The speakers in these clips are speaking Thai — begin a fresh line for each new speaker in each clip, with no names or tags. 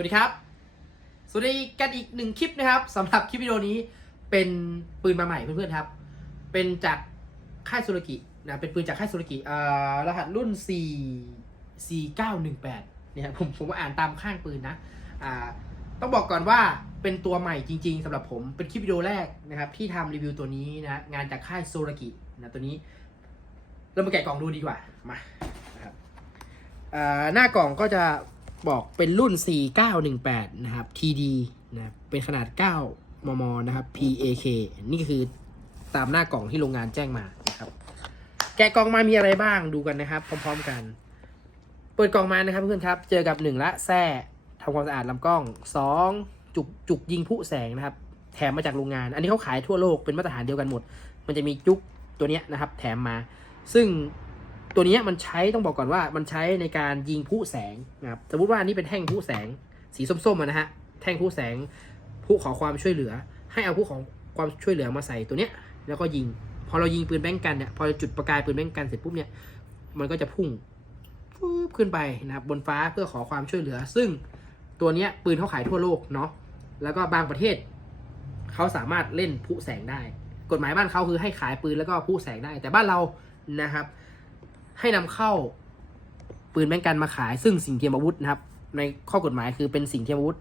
วัสดีครับ สวัสดีกันอีกหนึ่งคลิปนะครับสำหรับคลิปวิดีโอนี้เป็นปืนมาใหม่เพื่อนๆครับ เป็นจากค่ายสุรกินะเป็นปืนจากค่ายสุรกิอ่ารหัสรุ่น 4 4918เนี่ยผมผมว่าอ่านตามข้างปืนนะอ่าต้องบอกก่อนว่าเป็นตัวใหม่จริงๆสำหรับผมเป็นคลิปวิดีโอแรกนะครับ ที่ทำรีวิวตัวนี้นะงานจากค่ายโซลกินะตัวนี้ เรามาแกะกล่องดูดีกว่ามานะครับอ่าหน้ากล่องก็จะ บอกเป็นรุ่น 4918 นะครับ TD นะเป็นขนาด 9 มม นะครับ PAK นี่คือตามหน้ากล่องที่โรงงานแจ้งมานะครับ แกะกล่องมามีอะไรบ้างดูกันนะครับ พร้อมๆกัน เปิดกล่องมานะครับเพื่อนครับ เจอกับ 1 ละแส้ทำความสะอาดลำกล้อง 2 จุกจุกยิงผู้แสงนะครับ แถมมาจากโรงงาน อันนี้เขาขายทั่วโลกเป็นมาตรฐานเดียวกันหมด มันจะมีจุกตัวเนี้ยนะครับ แถมมา ซึ่ง ตัวนี้มันใช้ต้องบอกก่อนว่ามันใช้ในการยิงผู้แสงนะครับสมมติว่าอันนี้เป็นแท่งผู้แสงสีส้มๆนะฮะแท่งผู้แสงผู้ขอความช่วยเหลือ ให้เอาผู้ของความช่วยเหลือมาใส่ตัวเนี้ยแล้วก็ยิง พอเรายิงปืนแบงก์กันเนี่ยพอจุดประกายปืนแบงก์กันเสร็จปุ๊บเนี่ยมันก็จะพุ่งฟูบขึ้นไปนะครับบนฟ้าเพื่อขอความช่วยเหลือ ซึ่งตัวเนี้ยปืนเขาขายทั่วโลกเนาะแล้วก็บางประเทศเขาสามารถเล่นผู้แสงได้ กฎหมายบ้านเขาคือให้ขายปืนแล้วก็ผู้แสงได้ แต่บ้านเรานะครับ ให้นำเข้าปืนแบงกันมาขาย ซึ่งสิ่งเทียมอาวุธนะครับ ในข้อกฎหมายคือเป็นสิ่งเทียมอาวุธ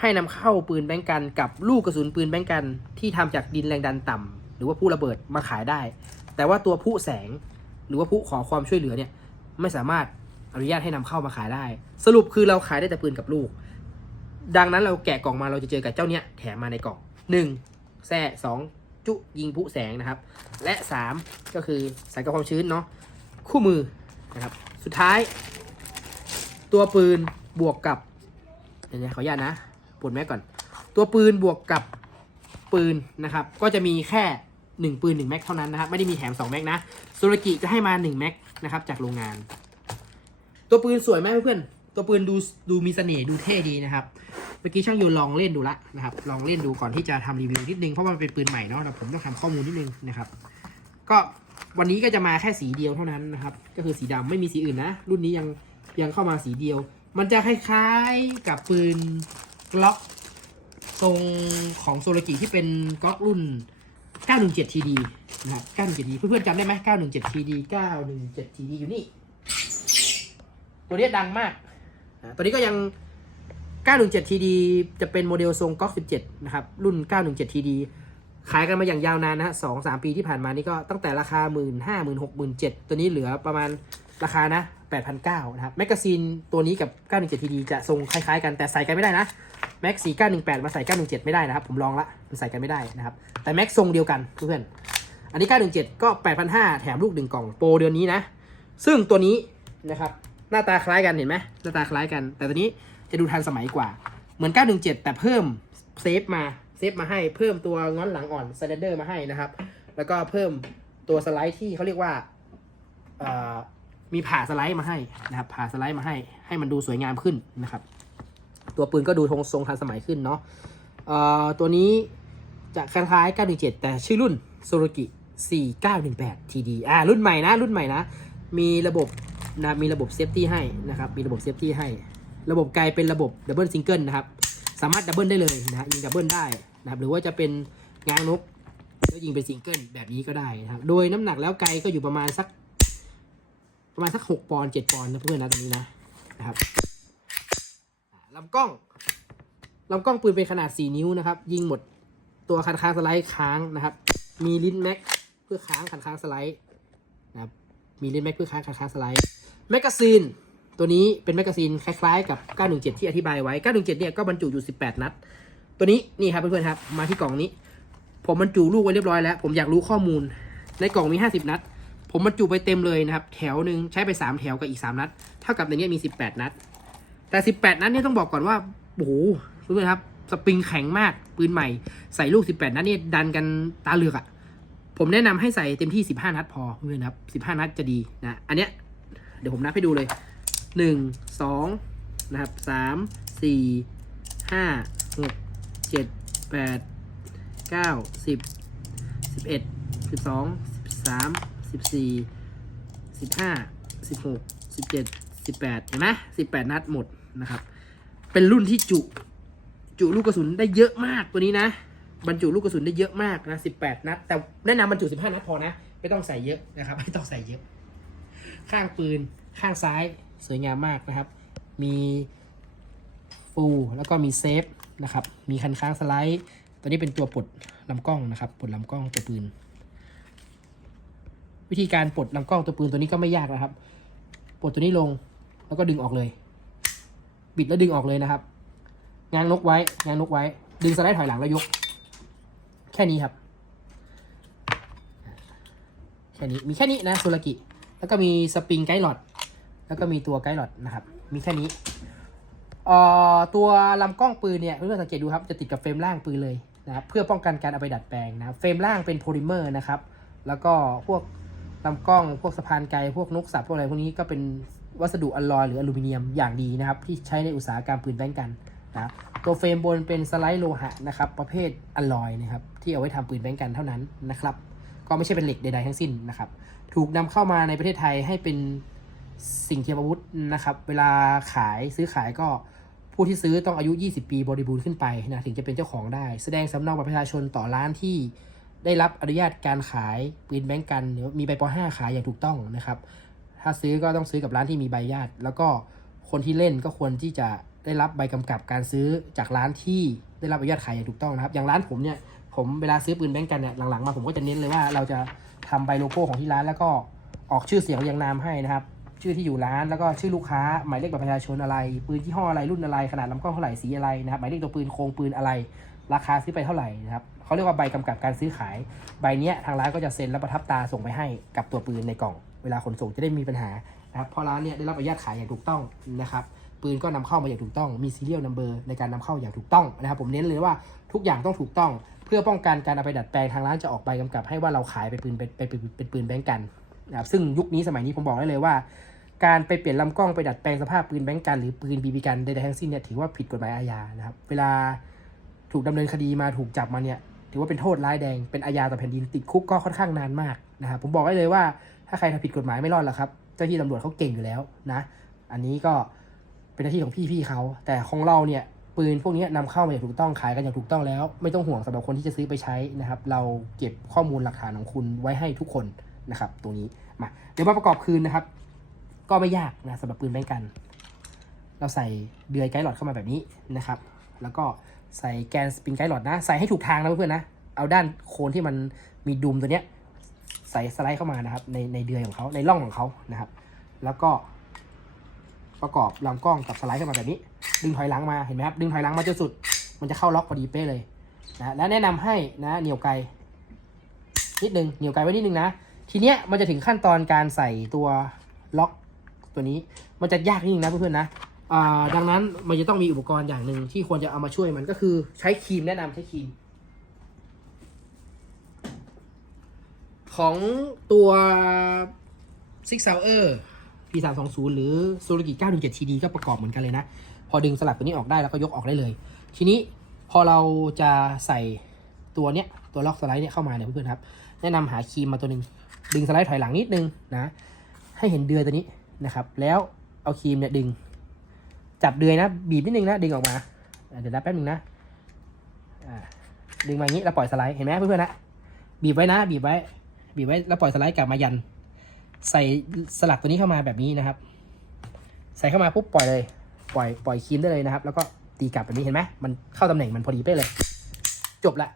ให้นำเข้าปืนแบงกันกับลูกกระสุนปืนแบงกันที่ทำจากดินแรงดันต่ำหรือว่าผู้ระเบิดมาขายได้ แต่ว่าตัวผู้แสงหรือว่าผู้ขอความช่วยเหลือเนี่ยไม่สามารถอนุญาตให้นำเข้ามาขายได้ สรุปคือเราขายได้แต่ปืนกับลูก ดังนั้นเราแกะกล่องมาเราจะเจอกับเจ้าเนี้ยแถมมาในกล่องหนึ่งแส่สองจุยิงผู้แสงนะครับ และสามก็คือสายกับความชื้นเนาะ คู่มือนะครับ สุดท้าย ตัวปืนบวกกับเดี๋ยวนะขออนุญาตนะปวดแม็กก่อน ตัวปืนบวกกับปืนนะครับ ก็จะมีแค่หนึ่งปืนหนึ่งแม็กเท่านั้นนะครับ ไม่ได้มีแถมสองแม็กนะโซลกิจะให้มาหนึ่งแม็กนะครับ จากโรงงาน ตัวปืนสวยไหมเพื่อนตัวปืนดูดูมีเสน่ห์ดูเท่ดีนะครับ เมื่อกี้ช่างยูลองเล่นดูละนะครับ ลองเล่นดูก่อนที่จะทำรีวิวนิดนึง เพราะว่ามันเป็นปืนใหม่เนาะแต่ผมต้องทำข้อมูลนิดนึงนะครับ ก็ วันนี้ก็จะมาแค่สีเดียวเท่านั้นนะครับ ก็คือสีดำไม่มีสีอื่นนะ รุ่นนี้ยังยังเข้ามาสีเดียว มันจะคล้ายๆกับปืนกล็อกทรงของโซลกิที่เป็นกล็อกรุ่น 917 TD นะครับ 917 TD เพื่อนๆจำได้ไหม917 TD 917 TD อยู่นี่ ตัวนี้ดังมาก ตัวนี้ก็ยัง 917 TD จะเป็นโมเดลทรงก๊อก17 นะครับ รุ่น 917 TD ขายกันมาอย่างยาวนานนะฮะสองสามปีที่ผ่านมานี่ก็ตั้งแต่ราคา1 5 0 0 0 0 6 0 0 0 7ตัวนี้เหลือประมาณราคานะ8,900นเก้านะครับแมกกาซีนตัวนี้กับ917 TD จะทรงคล้ายๆกันแต่ใส่กันไม่ได้นะแม็ก4918มาใส่917ไม่ได้นะครับ ผมลองละมันใส่กันไม่ได้นะครับ แต่แม็กทรงเดียวกันเพื่อนๆอันนี้917ก็8,500แถมลูกหนึ่งกล่องโปรเดือนนี้นะ ซึ่งตัวนี้นะครับหน้าตาคล้ายกันเห็นไหมหน้าตาคล้ายกัน แต่ตัวนี้จะดูทันสมัยกว่า เหมือน 917 แต่เพิ่มเซฟมา เซฟมาให้เพิ่มตัวง้อนหลังอ่อนสไลเดอร์มาให้นะครับ แล้วก็เพิ่มตัวสไลด์ที่เขาเรียกว่ามีผ่าสไลด์มาให้นะครับผ่าสไลด์มาให้ให้มันดูสวยงามขึ้นนะครับ ตัวปืนก็ดูทรงทรงทันสมัยขึ้นเนาะตัวนี้จะคล้ายๆ 917 แต่ชื่อรุ่น s o r o k i 4918 TD อ่ารุ่นใหม่นะ รุ่นใหม่นะ มีระบบนะมีระบบเซฟตี้ให้นะครับ มีระบบเซฟตี้ให้ ระบบไกลเป็นระบบดับเบิลซิงเกิลนะครับ สามารถดับเบิลได้เลยนะฮะยิงดับเบิลได้นะครับหรือว่าจะเป็นงางนกแล้วยิงเป็นซิงเกิลแบบนี้ก็ได้นะครับโดยน้ำหนักแล้วไกลก็อยู่ประมาณสัก ประมาณสักหกปอนด์เจ็ดปอนด์นะเพื่อนนะตรงนี้นะนะครับอ่าลำกล้องลำกล้องปืนเป็นขนาด 4 นิ้วนะครับ ยิงหมดตัวคันค้างสไลด์ค้างนะครับ มีลิ้นแม็กเพื่อค้างคันค้างสไลด์นะครับมีลิ้นแม็กเพื่อค้างคันค้างสไลด์แมกกาซีน ตัวนี้เป็นแมกกาซีนคล้ายๆ กับ 917 ที่อธิบายไว้ 917 เนี่ยก็บรรจุอยู่ 18 นัด ตัวนี้นี่ครับเพื่อนๆครับ มาที่กล่องนี้ ผมบรรจุลูกไว้เรียบร้อยแล้ว ผมอยากรู้ข้อมูล ในกล่องมี 50 นัด ผมบรรจุไปเต็มเลยนะครับ แถวหนึ่งใช้ไป 3 แถวกับอีก 3 นัด เท่ากับในนี้มี 18 นัด แต่ 18 นัดเนี่ยต้องบอกก่อนว่า โอ้โหเพื่อนๆครับ สปริงแข็งมาก ปืนใหม่ ใส่ลูก 18 นัดเนี่ยดันกันตาเหลือกอะผมแนะนำให้ใส่เต็มที่ 15 นัดพอเพื่อนๆครับ 15 นัดจะดีนะ อันเนี้ยเดี๋ยวผมนับให้ดูเลย หนึ่งสองนะครับสามสี่ห้าหกเจ็ดแปดเก้าสิบสิบเอ็ดสิบสองสิบสามสิบสี่สิบห้าสิบหกสิบเจ็ดสิบแปดเห็นไหมสิบแปดนัดหมดนะครับ เป็นรุ่นที่จุ จุลูกกระสุนได้เยอะมากตัวนี้นะ บรรจุลูกกระสุนได้เยอะมากนะ18นัด แต่แนะนำบรรจุ15นัดพอนะ ไม่ต้องใส่เยอะนะครับ ไม่ต้องใส่เยอะ ข้างปืนข้างซ้าย สวยงามมากนะครับ มีฟูแล้วก็มีเซฟนะครับ มีคันค้างสไลด์ ตัวนี้เป็นตัวปลดลำกล้องนะครับ ปลดลำกล้องตัวปืน วิธีการปลดลำกล้องตัวปืนตัวนี้ก็ไม่ยากนะครับ ปลดตัวนี้ลงแล้วก็ดึงออกเลย บิดแล้วดึงออกเลยนะครับ งางนกไว้ งางนกไว้ ดึงสไลด์ถอยหลังแล้วยก แค่นี้ครับ แค่นี้ มีแค่นี้นะโซลากิ แล้วก็มีสปริงไกด์หลอด แล้วก็มีตัวไกด์หลอดนะครับ มีแค่นี้เอ่อตัวลำกล้องปืนเนี่ยเพื่อนๆสังเกตดูครับจะติดกับเฟรมล่างปืนเลยนะครับเพื่อป้องกันการเอาไปดัดแปลงนะเฟรมล่างเป็นโพลิเมอร์นะครับ แล้วก็พวกลำกล้องพวกสะพานไกลพวกนกสับพวกอะไรพวกนี้ก็เป็นวัสดุอลลอยหรืออลูมิเนียมอย่างดีนะครับ ที่ใช้ในอุตสาหกรรมปืนแบงกันนะครับตัวเฟรมบนเป็นสไลด์โลหะนะครับ ประเภทอลลอยนะครับ ที่เอาไว้ทำปืนแบงกันเท่านั้นนะครับ ก็ไม่ใช่เป็นเหล็กใดๆทั้งสิ้นนะครับ ถูกนำเข้ามาในประเทศไทยให้เป็น สิ่งเทียมอาวุธนะครับ เวลาขายซื้อขายก็ผู้ที่ซื้อต้องอายุ 20 ปีบริบูรณ์ขึ้นไปนะถึงจะเป็นเจ้าของได้ แสดงสำเนาบัตรประชาชนต่อร้านที่ได้รับอนุญาตการขายปืนแบงก์กันหรือมีใบป .5 ขายอย่างถูกต้องนะครับ ถ้าซื้อก็ต้องซื้อกับร้านที่มีใบอนุญาต แล้วก็คนที่เล่นก็ควรที่จะได้รับใบกำกับการซื้อจากร้านที่ได้รับอนุญาตขายอย่างถูกต้องนะครับ อย่างร้านผมเนี่ยผมเวลาซื้อปืนแบงก์กันเนี่ยหลังๆมาผมก็จะเน้นเลยว่าเราจะทำใบโลโก้ของที่ร้านแล้วก็ออกชื่อเสียงเรียงนามให้นะครับ ชื่อที่อยู่ร้านแล้วก็ชื่อลูกค้าหมายเลขบัตรประชาชนอะไร ปืนที่ห้ออะไรรุ่นอะไรขนาดลำกล้องเท่าไหร่สีอะไรนะครับหมายเลขตัวปืนโครงปืนอะไร ราคาซื้อไปเท่าไหร่นะครับเขาเรียกว่าใบกำกับการซื้อขาย ใบเนี้ยทางร้านก็จะเซ็นและประทับตาส่งไปให้กับตัวปืนในกล่อง เวลาขนส่งจะได้มีปัญหานะครับเพราะร้านเนี่ยได้รับอนุญาตขายอย่างถูกต้องนะครับปืนก็นำเข้ามาอย่างถูกต้อง มีซีเรียลนัมเบอร์ในการนำเข้าอย่างถูกต้องนะครับ ผมเน้นเลยว่าทุกอย่างต้องถูกต้อง เพื่อป้องกันการเอาไปดัดแปลงทางร้านจะออกใบกำกับ ให้ว่าเราขายเป็นปืนเป็นเป็นเป็นเป็นปืนแบงก์กัน นะครับซึ่งยุคนี้สมัยนี้ผมบอกได้เลยว่า การไปเปลี่ยนลำกล้องไปดัดแปลงสภาพปืนแบงก์กันหรือปืนบีบีกันใดๆทั้งสิ้นเนี่ยถือว่าผิดกฎหมายอาญานะครับเวลาถูกดำเนินคดีมาถูกจับมาเนี่ยถือว่าเป็นโทษร้ายแดงเป็นอาญาต่อแผ่นดินติดคุกก็ค่อนข้างนานมากนะครับผมบอกได้เลยว่าถ้าใครทำผิดกฎหมายไม่รอดหรอกครับ เจ้าที่ตำรวจเขาเก่งอยู่แล้วนะ อันนี้ก็เป็นหน้าที่ของพี่ๆเขา แต่ของเราเนี่ยปืนพวกนี้นำเข้ามาอย่างถูกต้องขายกันอย่างถูกต้องแล้ว ไม่ต้องห่วงสำหรับคนที่จะซื้อไปใช้นะครับ เราเก็บข้อมูลหลักฐานของคุณไว้ให้ทุกคน นะครับตรงนี้มาเดี๋ยวมาประกอบคืนนะครับ ก็ไม่ยากนะสำหรับปืนแบงกัน เราใส่เดือยไกด์หลอดเข้ามาแบบนี้นะครับ แล้วก็ใส่แกนสปริงไกด์หลอดนะ ใส่ให้ถูกทางนะเพื่อนๆนะเอาด้านโคนที่มันมีดุมตัวเนี้ยใส่สไลด์เข้ามานะครับในในเดือยของเขาในร่องของเขานะครับ แล้วก็ประกอบลำกล้องกับสไลด์เข้ามาแบบนี้ ดึงถอยหลังมาเห็นไหมครับดึงถอยหลังมาจนสุด มันจะเข้าล็อกพอดีเป๊ะเลยนะและแนะนำให้นะเหนียวไกลนิดนึงเหนียวไกลไว้นิดนึงนะ ทีเนี้ยมันจะถึงขั้นตอนการใส่ตัวล็อกตัวนี้ มันจะยากนิดนึงนะเพื่อนๆนะอ่าดังนั้นมันจะต้องมีอุปกรณ์อย่างหนึ่งที่ควรจะเอามาช่วยมันก็คือใช้ครีมแนะนำใช้ครีม ของตัว Six Hour P 3 2 0 หรือ s o l o g i 917 TD ก็ประกอบเหมือนกันเลยนะ พอดึงสลักตัวนี้ออกได้แล้วก็ยกออกได้เลย ทีนี้พอเราจะใส่ตัวเนี้ยตัวล็อกสไลด์เนี่ยเข้ามาเนี่ยเพื่อนๆครับ แนะนำหาครีมมาตัวหนึ่ง ดึงสไลด์ถอยหลังนิดนึงนะ ให้เห็นเดือยตัวนี้นะครับ แล้วเอาครีมเนี่ยดึง จับเดือยนะ บีบนิดนึงนะ ดึงออกมาเดี๋ยวนะแป๊บนึงนะดึงมาอย่างนี้แล้วปล่อยสไลด์ เห็นไหมเพื่อนๆนะ บีบไว้นะ บีบไว้ บีบไว้แล้วปล่อยสไลด์กลับมายัน ใส่สลักตัวนี้เข้ามาแบบนี้นะครับ ใส่เข้ามาปุ๊บปล่อยเลย ปล่อยปล่อยครีมได้เลยนะครับ แล้วก็ตีกลับแบบนี้เห็นไหมมันเข้าตำแหน่งมันพอดีเป๊ะเลย จบละ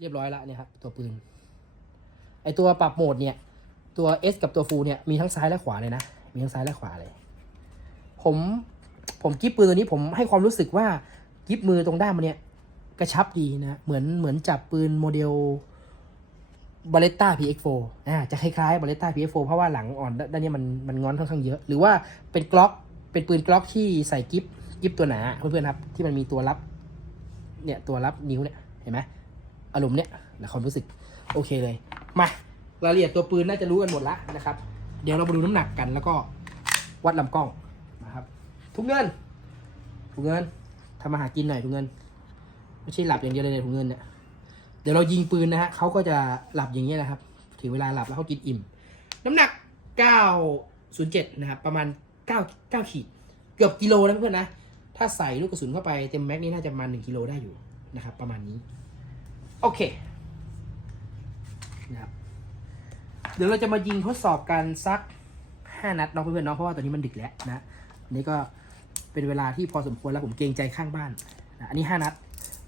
เรียบร้อยละเนี่ยครับตัวปืน ไอตัวปรับโหมดเนี่ย ตัว S กับตัวฟูเนี่ย มีทั้งซ้ายและขวาเลยนะ มีทั้งซ้ายและขวาเลย ผมผมกิฟปืนตัวนี้ผมให้ความรู้สึกว่ากิฟมือตรงด้ามมันเนี่ย กระชับดีนะ เหมือนเหมือนจับปืนโมเดลบาเลต้า PX4 อ่าจะคล้ายๆบาเลต้า PX4 เพราะว่าหลังอ่อนด้านนี้มันมันงอนค่อนข้างเยอะ หรือว่าเป็นกล็อกเป็นปืนกล็อกที่ใส่กิฟกิฟตัวหนาเพื่อนๆครับ ที่มันมีตัวรับ เนี่ยตัวรับนิ้วเนี่ยเห็นไหมอารมณ์เนี่ยนะความรู้สึกโอเคเลย มารายละเอียดตัวปืนน่าจะรู้กันหมดและนะครับ เดี๋ยวเรามาดูน้ำหนักกันแล้วก็วัดลำกล้องนะครับ ทุกเงิน ทุกเงินทำมาหากินหน่อยทุกเงิน ไม่ใช่หลับอย่างเดียวเลยเนี่ยทุกเงินเนี่ยเดี๋ยวเรายิงปืนนะฮะเขาก็จะหลับอย่างเงี้ยนะครับ ถึงเวลาหลับแล้วเขากินอิ่ม น้ำหนัก 907 นะครับ ประมาณ 9 9 ขีด เกือบกิโลนะเพื่อนนะ ถ้าใส่ลูกกระสุนเข้าไปเต็มแม็กนี่น่าจะประมาณหนึ่งกิโลได้อยู่นะครับ ประมาณนี้ โอเค นะครับเดี๋ยวเราจะมายิงทดสอบกันสักห้านัดเนาะเพื่อนๆเนาะเพราะว่าตอนนี้มันดึกแล้วนะอันนี้ก็เป็นเวลาที่พอสมควรแล้วผมเกรงใจข้างบ้านนะอันนี้ห้านัด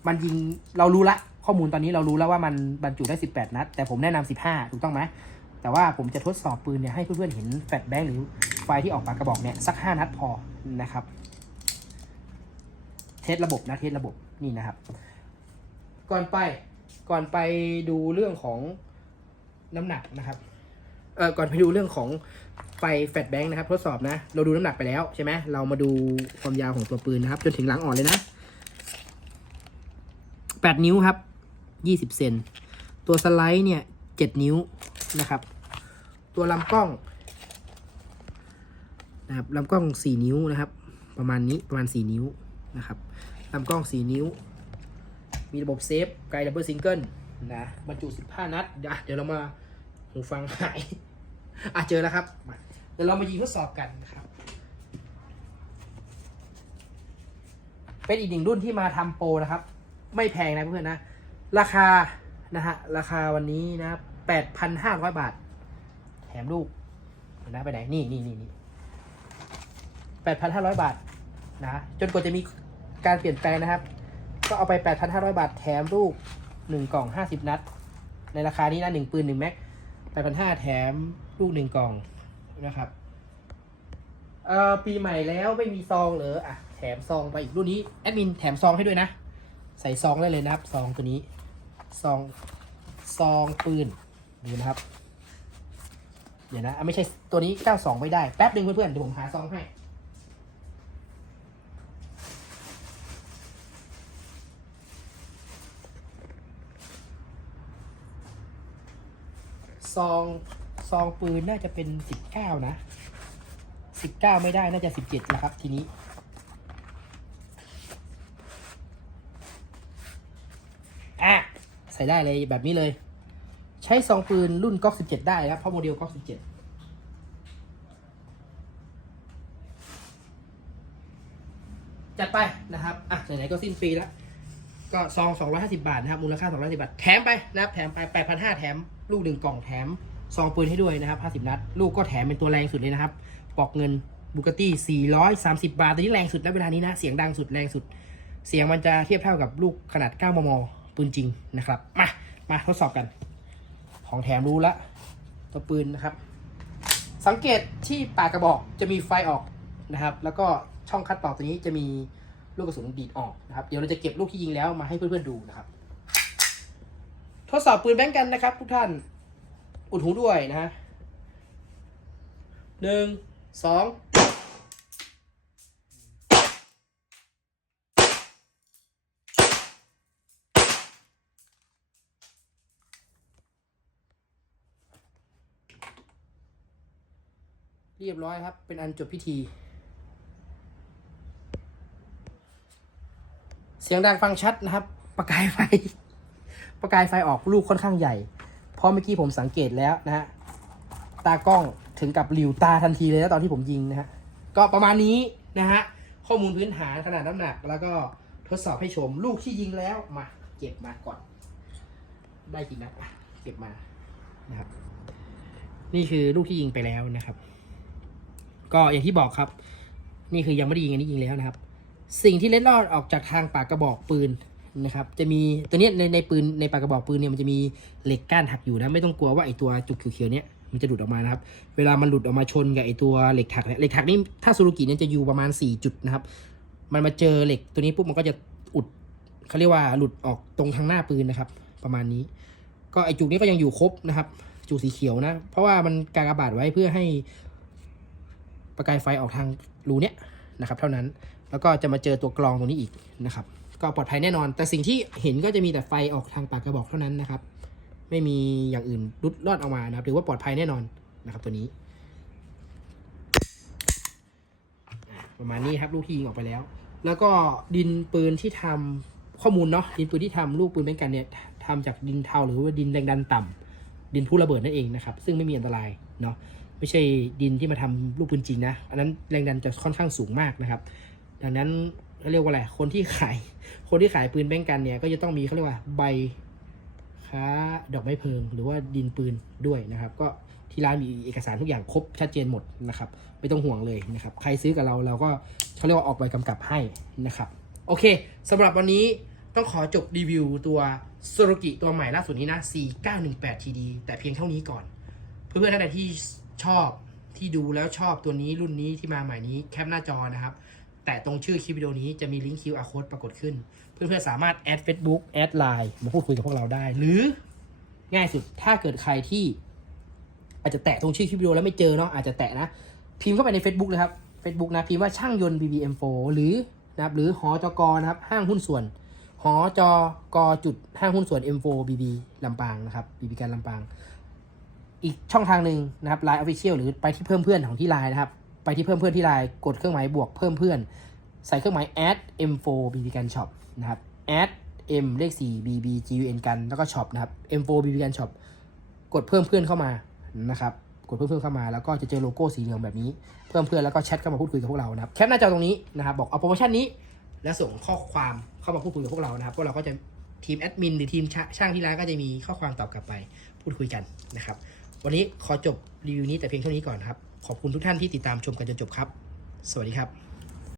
มันยิงเรารู้ละข้อมูลตอนนี้เรารู้แล้วว่ามันบรรจุได้ 18 นัด แต่ผมแนะนำ15 ถูกต้องไหมแต่ว่าผมจะทดสอบปืนเนี่ยให้เพื่อนๆเห็นแฟลชแบงค์หรือไฟที่ออกปากกระบอกเนี่ยสัก 5 นัดพอนะครับเทสระบบนะเทสระบบนี่นะครับ ก่อนไปก่อนไปดูเรื่องของ น้ำหนักนะครับเออก่อนไปดูเรื่องของไฟแฟลชแบงค์นะครับ ทดสอบนะ เราดูน้ำหนักไปแล้วใช่ไหมเรามาดูความยาวของตัวปืนนะครับ จนถึงหลังอ่อนเลยนะแปดนิ้วครับยี่สิบเซนตัวสไลด์เนี่ยเจ็ดนิ้วนะครับ ตัวลำกล้องนะครับลำกล้องสี่นิ้วนะครับ ประมาณนี้ประมาณสี่นิ้วนะครับลำกล้องสี่นิ้ว มีระบบเซฟไกด์ดับเบิลซิงเกิลนะบรรจุสิบห้านัดเดี๋ยวเดี๋ยวเรามา หูฟังหาย อะเจอแล้วครับมาเดี๋ยวเรามายิงทดสอบกันนะครับ เป็นอีกหนึ่งรุ่นที่มาทำโปรนะครับ ไม่แพงนะเพื่อนๆนะ ราคานะฮะราคาวันนี้นะแปดพันห้าร้อยบาท แถมลูกเห็นนะไปไหน นี่นี่นี่นี่แปดพันห้าร้อยบาทนะ จนกว่าจะมีการเปลี่ยนแปลงนะครับ ก็เอาไปแปดพันห้าร้อยบาทแถมลูกหนึ่งกล่องห้าสิบนัด ในราคานี้นะหนึ่งปืนหนึ่งแม็ก แปดพันห้าแถมลูกหนึ่งกล่องนะครับเอ่อปีใหม่แล้วไม่มีซองเหรออะแถมซองไปอีกรุ่นนี้แอดมินแถมซองให้ด้วยนะ ใส่ซองได้เลยนะครับซองตัวนี้ซองซองปืนดูนะครับ เดี๋ยวนะไม่ใช่ตัวนี้92ไม่ได้แป๊บหนึ่งเพื่อนๆเดี๋ยวผมหาซองให้ ซองซองปืนน่าจะเป็น19นะ19ไม่ได้น่าจะ17แล้วครับ ทีนี้ อะ ใส่ได้เลยแบบนี้เลย ใช้ซองปืนรุ่นก๊อก17ได้ครับเพราะโมเดลก๊อก17จัดไปนะครับ อะ ไหนๆก็สิ้นปีแล้ว ก็ซอง 250 บาทนะครับ มูลค่า 250 บาท แถมไปนะครับ แถมไป 8,500 แถม ลูกหนึ่งกล่องแถมซองปืนให้ด้วยนะครับ 50 นัด ลูกก็แถมเป็นตัวแรงสุดเลยนะครับ ปอกเงินบุกตี้430 บาทตัวนี้แรงสุดแล้วเวลานี้นะ เสียงดังสุดแรงสุด เสียงมันจะเทียบเท่ากับลูกขนาด 9 มม ปืนจริงนะครับ มา มาทดสอบกัน ของแถมรู้ละ ตัวปืนนะครับ สังเกตที่ปากกระบอกจะมีไฟออกนะครับ แล้วก็ช่องคัดป่าตัวนี้จะมีลูกกระสุนดีดออกนะครับ เดี๋ยวเราจะเก็บลูกที่ยิงแล้วมาให้เพื่อนๆดูนะครับ ทดสอบปืนแบงก์กันนะครับ ทุกท่าน อุดหูด้วยนะฮะหนึ่งสองเรียบร้อยครับ เป็นอันจบพิธี เสียงดังฟังชัดนะครับ ประกายไฟ ประกายไฟออกลูกค่อนข้างใหญ่ เพราะเมื่อกี้ผมสังเกตแล้วนะฮะ ตากล้องถึงกับหลิวตาทันทีเลยนะตอนที่ผมยิงนะฮะ ก็ประมาณนี้นะฮะ ข้อมูลพื้นฐานขนาดน้ำหนัก แล้วก็ทดสอบให้ชมลูกที่ยิงแล้วมาเก็บมาก่อน ได้กี่นัดอะเก็บมานะครับ นี่คือลูกที่ยิงไปแล้วนะครับ ก็อย่างที่บอกครับ นี่คือยังไม่ได้ยิงอันนี้ยิงแล้วนะครับ สิ่งที่เล็ดลอดออกจากทางปากกระบอกปืน นะครับจะมีตัวนี้ในในปืนในปากกระบอกปืนเนี่ยมันจะมีเหล็กก้านหักอยู่นะไม่ต้องกลัวว่าไอตัวจุกเขียวๆเนี้ยมันจะหลุดออกมานะครับ เวลามันหลุดออกมาชนกับไอตัวเหล็กถักเนี่ยเหล็กถักนี่ถ้าซูรุกิเนี่ยจะอยู่ประมาณ 4 จุดนะครับ มันมาเจอเหล็กตัวนี้ปุ๊บมันก็จะอุดเขาเรียกว่าหลุดออกตรงทางหน้าปืนนะครับ ประมาณนี้ ก็ไอจุกนี้ก็ยังอยู่ครบนะครับ จุกสีเขียวนะ เพราะว่ามันกากบาดไว้เพื่อให้ประกายไฟออกทางรูเนี้ยนะครับ เท่านั้นแล้วก็จะมาเจอตัวกรองตรงนี้อีกนะครับ ก็ปลอดภัยแน่นอน แต่สิ่งที่เห็นก็จะมีแต่ไฟออกทางปากกระบอกเท่านั้นนะครับ ไม่มีอย่างอื่นรุดรอดออกมานะครับถือว่าปลอดภัยแน่นอนนะครับตัวนี้ ประมาณนี้ครับลูกที่ยิงออกไปแล้ว แล้วก็ดินปืนที่ทำข้อมูลเนาะดินปืนที่ทำลูกปืนเป็นกันเนี่ยทำจากดินเทาหรือว่าดินแรงดันต่ำดินผู้ระเบิดนั่นเองนะครับ ซึ่งไม่มีอันตรายเนาะไม่ใช่ดินที่มาทำลูกปืนจริงนะ อันนั้นแรงดันจะค่อนข้างสูงมากนะครับ ดังนั้น เขาเรียกว่าอะไรคนที่ขาย คนที่ขายปืนแบงกันเนี่ยก็จะต้องมีเขาเรียกว่าใบค้าดอกไม้เพลิง หรือว่าดินปืนด้วยนะครับ ก็ที่ร้านมีเอกสารทุกอย่างครบชัดเจนหมดนะครับ ไม่ต้องห่วงเลยนะครับ ใครซื้อกับเราเราก็เขาเรียกว่าออกใบกำกับให้นะครับ โอเคสำหรับวันนี้ต้องขอจบรีวิวตัว s o r o k i ตัวใหม่ล่าสุดนี้นะ 4918 TD แต่เพียงเท่านี้ก่อน เพื่อนๆท่านใดที่ชอบที่ดูแล้วชอบตัวนี้รุ่นนี้ที่มาใหม่นี้แคปหน้าจอนะครับ แต่ตรงชื่อคลิปวิดีโอนี้จะมีลิงก์ QR code ปรากฏขึ้น เพื่อนๆสามารถแอด Facebook แอด Line มาพูดคุยกับพวกเราได้ หรือง่ายสุดถ้าเกิดใครที่อาจจะแตะตรงชื่อคลิปวิดีโอแล้วไม่เจอเนาะอาจจะแตะนะ พิมพ์เข้าไปใน Facebook เลยครับ Facebook นะ พิมพ์ว่าช่างยนต์ BBM4 หรือนะครับหรือหอจกนะครับห้างหุ้นส่วนหอจกจุดห้างหุ้นส่วน M4 BB ลำปางนะครับ BB การลำปาง อีกช่องทางหนึ่งนะครับ Line Official หรือไปที่เพิ่มเพื่อนของที่ Line นะครับ ไปที่เพิ่มเพื่อนที่ Line กดเครื่องหมายบวกเพิ่มเพื่อน ใส่เครื่องหมาย add M4 BB กัน shop นะครับ add M เลข 4 BB GUN กันแล้วก็ shop นะครับ M4 BB กัน shop กดเพิ่มเพื่อนเข้ามานะครับกดเพิ่มเพื่อนเข้ามาแล้วก็จะเจอโลโก้สีเหลืองแบบนี้ เพิ่มเพื่อนแล้วก็แชทเข้ามาพูดคุยกับพวกเรานะครับแคปหน้าจอตรงนี้นะครับบอกเอาโปรโมชั่นนี้ แล้วส่งข้อความเข้ามาพูดคุยกับพวกเรานะครับพวกเราก็จะทีมแอดมินหรือทีมช่างที่ร้านก็จะมีข้อความตอบกลับไปพูดคุยกันนะครับวันนี้ขอจบรีวิวนี้แต่เพียงเท่านี้ก่อนครับ ขอบคุณทุกท่านที่ติดตามชมกันจนจบครับ สวัสดีครับ